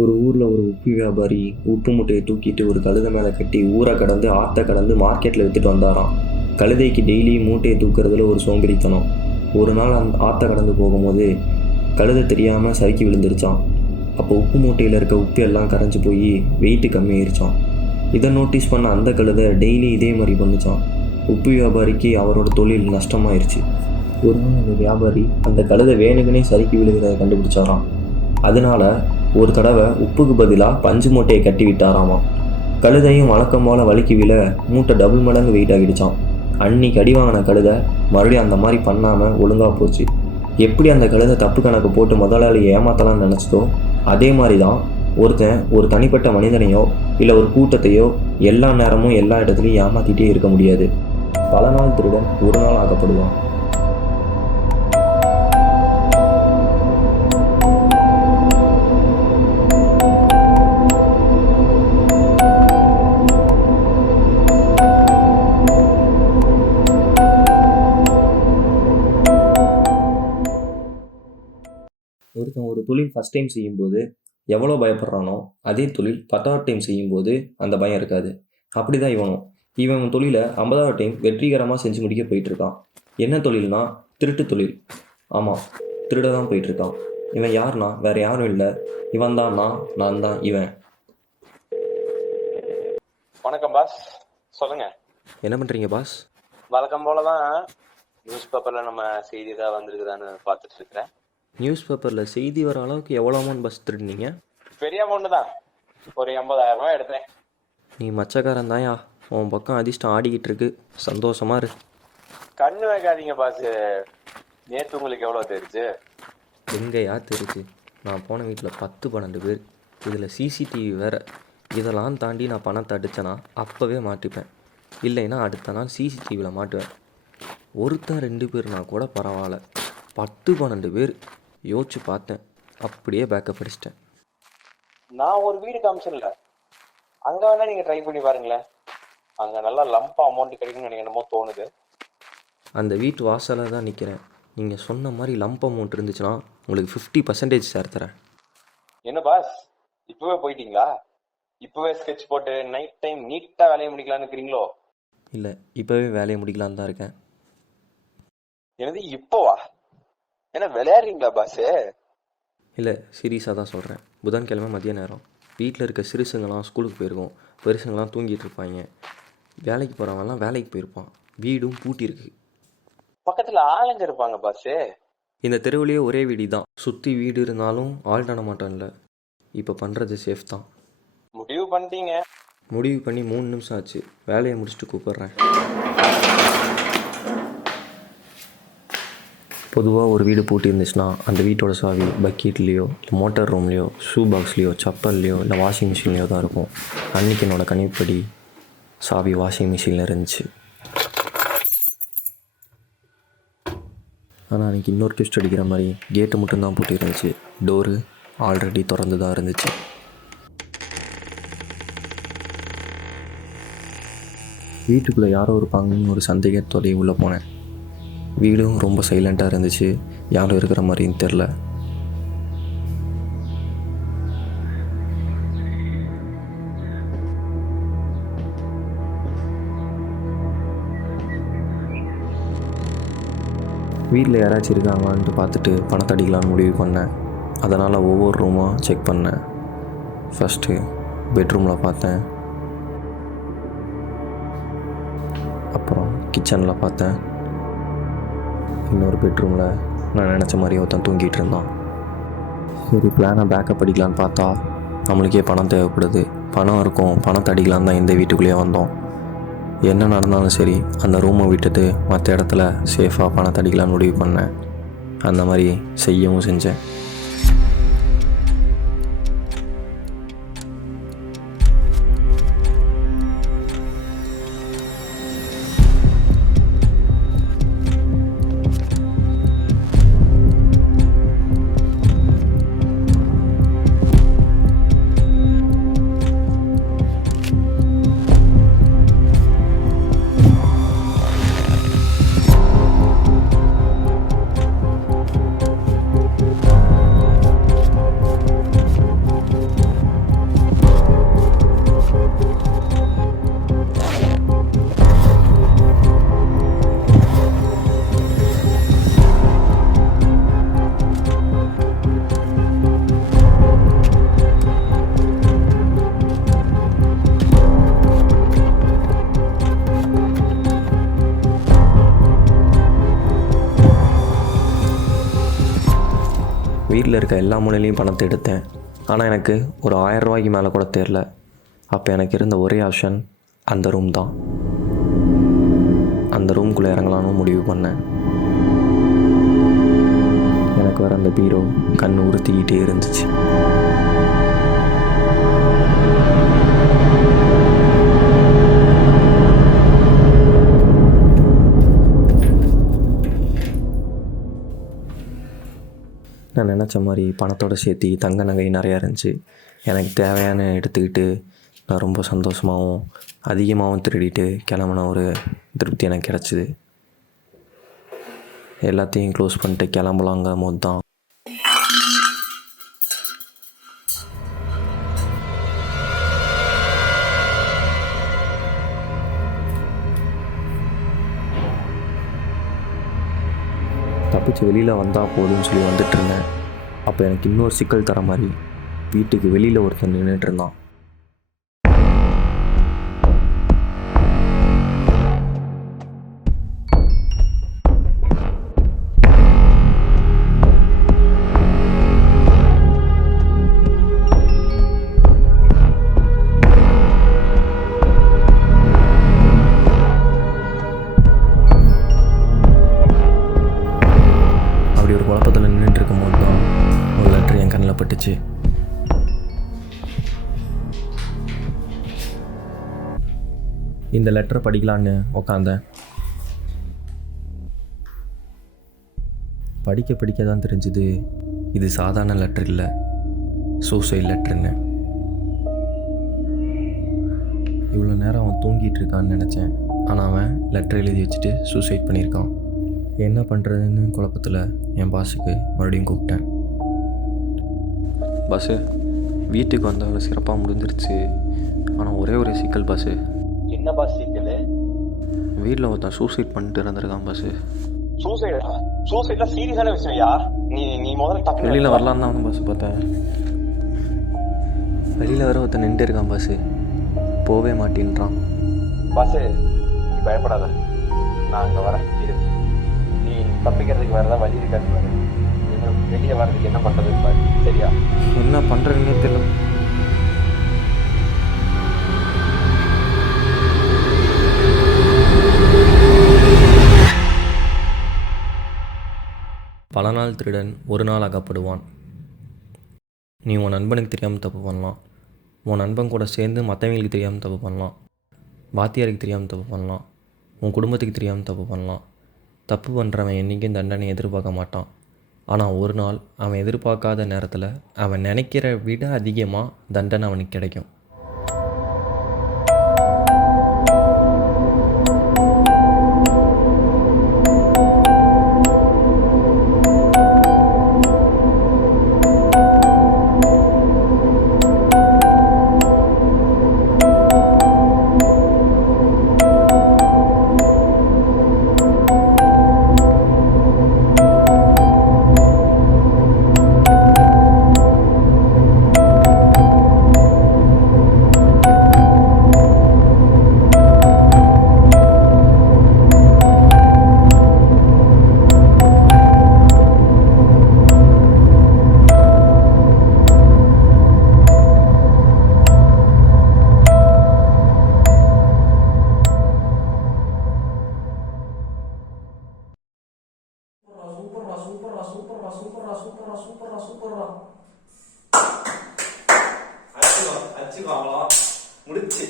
ஒரு ஊரில் ஒரு உப்பு வியாபாரி உப்பு மூட்டையை தூக்கிட்டு ஒரு கழுதை மேலே கட்டி ஊரை கடந்து ஆற்றை கடந்து மார்க்கெட்டில் விற்றுட்டு வந்தாராம். கழுதைக்கு டெய்லி மூட்டையை தூக்குறதுல ஒரு சோம்பேறித்தனம். ஒரு நாள் அந்த ஆற்றை கடந்து போகும்போது கழுதை தெரியாமல் சறுக்கி விழுந்துருச்சான். அப்போ உப்பு மூட்டையில் இருக்க உப்பு எல்லாம் கரைஞ்சி போய் வெயிட்டு கம்மியாயிருச்சான். இதை நோட்டீஸ் பண்ண அந்த கழுதை டெய்லி இதே மாதிரி பண்ணிச்சான். உப்பு வியாபாரிக்கு அவரோட தொழில் நஷ்டமாயிருச்சு. ஒரு நாள் அந்த வியாபாரி அந்த கழுதை வேணுக்குனே சறுக்கி விழுகிறத கண்டுபிடிச்சாராம். அதனால ஒரு தடவை உப்புக்கு பதிலாக பஞ்சு மூட்டையை கட்டி விட்டாராமா. கழுதையும் வழக்கம் போல் வலிக்கு விழ மூட்டை டபுள் மடங்கு வெயிட் ஆகிடுச்சான். அன்னைக்கு அடி வாங்கின கழுதை மறுபடியும் அந்த மாதிரி பண்ணாமல் ஒழுங்காக போச்சு. எப்படி அந்த கழுதை தப்பு கணக்கு போட்டு முதலாளியை ஏமாத்தலாம்னு நினச்சதோ அதே மாதிரி தான் ஒருத்தன் ஒரு தனிப்பட்ட மனிதனையோ இல்லை ஒரு கூட்டத்தையோ எல்லா நேரமும் எல்லா இடத்துலையும் ஏமாற்றிட்டே இருக்க முடியாது. பல நாள் திருடன் ஒரு நாள் ஆக்கப்படுவான். ஒருத்தன் ஒரு தொழில் ஃபஸ்ட் டைம் செய்யும்போது எவ்வளோ பயப்படுறானோ அதே தொழில் 10வது டைம் செய்யும்போது அந்த பயம் இருக்காது. அப்படி தான் இவன் தொழிலை 50வது டைம் வெற்றிகரமாக செஞ்சு முடிக்க போயிட்டுருக்கான். என்ன தொழில்னா திருட்டு தொழில். ஆமாம், திருட தான் போயிட்டுருக்கான். இவன் யாருனா வேறு யாரும் இல்லை, இவன் தான் நான் தான் இவன். வணக்கம் பாஸ், சொல்லுங்க. என்ன பண்ணுறீங்க பாஸ்? வழக்கம் போல தான் நியூஸ் பேப்பரில் நம்ம செய்தி தான் வந்திருக்குதான்னு பார்த்துட்டு இருக்கிறேன். நியூஸ் பேப்பரில் செய்தி வர அளவுக்கு எவ்வளோ அமௌண்ட் பாஸ் திருடுனீங்க? பெரிய அமௌண்ட் தான், ஒரு 80,000 ரூபாய் எடுத்தேன். நீ மச்சக்காரன் தான்யா, உன் பக்கம் அதிர்ஷ்டம் ஆடிக்கிட்டு இருக்கு, சந்தோஷமா இரு. கண்ணு வைக்காதீங்க பாஸ், நேற்று உங்களுக்கு எவ்வளோ தெரிஞ்சு? எங்கேயா தெரிஞ்சு? நான் போன வீட்டில் 10-12 பேர், இதில் சிசிடிவி வேறு. இதெல்லாம் தாண்டி நான் பணத்தை அடித்தேன்னா அப்போவே மாட்டிப்பேன், இல்லைன்னா அடுத்த நாள் சிசிடிவியில் மாட்டுவேன். ஒருத்தன் 2 பேர்னா கூட பரவாயில்ல, 10-12 பேர் யோசிச்சு பார்த்தேன், அப்படியே பேக்கப் அடிச்சிட்டேன். நான் ஒரு வீடு காமிச்சிடல, அங்கே வேணா நீங்கள் ட்ரை பண்ணி பாருங்களேன். அங்கே நல்லா லம்பா அமௌண்ட் கிடைக்கும்னு எனக்கு என்னமோ தோணுது. அந்த வீட்டு வாசலில் தான் நிற்கிறேன். நீங்கள் சொன்ன மாதிரி லம்ப் அமௌண்ட் இருந்துச்சுன்னா உங்களுக்கு 50% சார் தரேன். என்ன பாஸ், இப்போவே போயிட்டீங்களா? இப்போவே ஸ்கெட்ச் போட்டு நைட் டைம் நீட்டாக வேலையை முடிக்கலான்னு இருக்கிறீங்களோ? இல்லை, இப்போவே வேலையை முடிக்கலான்னு தான் இருக்கேன். எனது இப்போவா? என்ன விளையாடுறீங்களா பாஸ்? இல்லை, சீரியஸாக தான் சொல்கிறேன். புதன்கிழமை மதிய நேரம் வீட்டில் இருக்க சிறுசுங்களாம் ஸ்கூலுக்கு போயிருக்கோம், பெருசுங்களாம் தூங்கிட்டு இருப்பாங்க. வேலைக்கு போகிறவங்கலாம் வேலைக்கு போயிருப்பான், வீடும் பூட்டியிருக்கு. பக்கத்தில் ஆளுங்க இருப்பாங்க பாஸ். இந்த தெருவுலேயே ஒரே வீடு தான், சுற்றி வீடு இருந்தாலும் ஆள் நட மாட்டோம்ல. இப்போ பண்ணுறது சேஃப் தான். முடிவு பண்ணிட்டீங்க? முடிவு பண்ணி 3 நிமிஷம் ஆச்சு, வேலையை முடிச்சுட்டு கூப்பிட்றேன். பொதுவாக ஒரு வீடு பூட்டி இருந்துச்சுன்னா அந்த வீட்டோட சாவி பக்கெட்லேயோ இல்லை மோட்டார் ரூம்லேயோ ஷூ பாக்ஸ்லேயோ சப்பல்லையோ இல்லை வாஷிங் மிஷின்லேயோ தான் இருக்கும். அன்றைக்கி என்னோடய கணிப்படி சாவி வாஷிங் மிஷினில் இருந்துச்சு. ஆனால் அன்றைக்கி இன்னொரு ட்விஸ்ட் அடிக்கிற மாதிரி கேட்டு மட்டும்தான் பூட்டி இருந்துச்சு, டோரு ஆல்ரெடி திறந்து தான் இருந்துச்சு. வீட்டுக்குள்ளே யாரோ இருப்பாங்கன்னு ஒரு சந்தேகத்தோடய உள்ளே போனேன். வீடும் ரொம்ப சைலண்ட்டாக இருந்துச்சு, யாரும் இருக்கிற மாதிரின்னு தெரில. வீட்டில் யாராச்சும் இருக்காங்களான்ட்டு பார்த்துட்டு பணத்தை அடிக்கலான்னு முடிவு பண்ணேன். அதனால் ஒவ்வொரு ரூமாக செக் பண்ணேன். ஃபஸ்ட்டு பெட்ரூமில் பார்த்தேன், அப்புறம் கிச்சனில் பார்த்தேன், இன்னொரு பெட்ரூமில் நான் நினச்ச மாதிரி ஒருத்தன் தூங்கிட்டு இருந்தான். சரி, பிளானை பேக்கப் அடிக்கலான்னு பார்த்தா நம்மளுக்கே பணம் தேவைப்படுது. பணம் இருக்கும், பணத்தை அடிக்கலான்னு தான் இந்த வீட்டுக்குள்ளேயே வந்தோம். என்ன நடந்தாலும் சரி அந்த ரூமை விட்டுட்டு மற்ற இடத்துல சேஃபாக பணத்தை அடிக்கலான்னு முடிவு பண்ணேன். அந்த மாதிரி செய்யவும் செஞ்சேன். வீட்டில் இருக்க எல்லா மூலையிலையும் பணத்தை எடுத்தேன். ஆனால் எனக்கு ஒரு 1000 ரூபாய்க்கு மேலே கூட தெரில. அப்போ எனக்கு இருந்த ஒரே ஆப்ஷன் அந்த ரூம் தான். அந்த ரூம்குள்ளே இறங்கலான்னு முடிவு பண்ணேன். எனக்கு வர அந்த பீரோ கண் உறுத்திக்கிட்டே இருந்துச்சு. நான் நினச்ச மாதிரி பணத்தோடு சேர்த்து தங்க நகை நிறையா இருந்துச்சு. எனக்கு தேவையான எடுத்துக்கிட்டு நான் ரொம்ப சந்தோஷமாகவும் அதிகமாகவும் திருடிட்டு கிளம்புன ஒரு திருப்தி எனக்கு கிடச்சிது. எல்லாத்தையும் க்ளோஸ் பண்ணிட்டு கிளம்பலாங்கிற போது தான் தப்பிச்சு வெளியில் வந்தால் போதும்னு சொல்லி வந்துட்டு இருந்தேன். அப்போ எனக்கு இன்னொரு சிக்கல் தர மாதிரி வீட்டுக்கு வெளியில் ஒருத்தன் நின்றுட்டு இருந்தான். அப்படி ஒரு குழப்பத்தில் நின்றுட்டு இருக்கும்போது தான் ஒரு லெட்டர் என் கண்ணில் பட்டுச்சு. இந்த லெட்டரை படிக்கலான்னு உக்காந்தேன். படிக்க தான் தெரிஞ்சுது இது சாதாரண லெட்டர் இல்லை, சூசைட் லெட்டர்னு. இவ்வளோ நேரம் அவன் தூங்கிட்டு இருக்கான்னு நினச்சேன். ஆனால் அவன் லெட்டர் எழுதி வச்சுட்டு சூசைட் பண்ணியிருக்கான். என்ன பண்ணுறதுன்னு குழப்பத்தில் என் பாஸுக்கு மறுபடியும் கூப்பிட்டேன். பாஸு, வீட்டுக்கு வந்தவரை சிறப்பாக முடிஞ்சிருச்சு. ஆனால் ஒரே ஒரு சிக்கல் பாஸு. என்ன பாஸ் சிக்கல்? வீட்டில் ஒருத்தன் சூசைட் பண்ணிட்டு இருந்திருக்கான் பாஸு. சூசைடா? சூசைட்லாம் சீரியஸான விஷயம்யா. நீ முதல்ல டக்கு வெளியில் வரலான்னு தான் பாஸு பார்த்தேன். வெளியில் வர ஒருத்தன் நின்று இருக்கான் பாஸு. போவே மாட்டேன்றான். பாஸு, நீ பயப்படாத, நான் அங்கே வரேன். நீ தப்பிக்கிறதுக்கு வேறு ஏதாவது வழி இருக்காது பாரு. வெளியே வர்றதுக்கு என்ன பண்ணுறதுன்னு பாரு, சரியா? என்ன பண்ணுறதுன்னே தெரியல. பல நாள் திருடன் ஒரு நாள் அகப்படுவான். நீ உன் நண்பனுக்கு தெரியாமல் தப்பு பண்ணலாம். உன் நண்பன் கூட சேர்ந்து மற்றவங்களுக்கு தெரியாமல் தப்பு பண்ணலாம். வாத்தியாருக்கு தெரியாமல் தப்பு பண்ணலாம். உன் குடும்பத்துக்கு தெரியாமல் தப்பு பண்ணலாம். தப்பு பண்ணுறவன் என்றைக்கும் தண்டனை எதிர்பார்க்க மாட்டான். ஆனால் ஒரு நாள் அவன் எதிர்பார்க்காத நேரத்தில் அவன் நினைக்கிற விட அதிகமாக தண்டனை அவனுக்கு கிடைக்கும். அச்சுக்கோ அவ்வளோ முடிச்சு.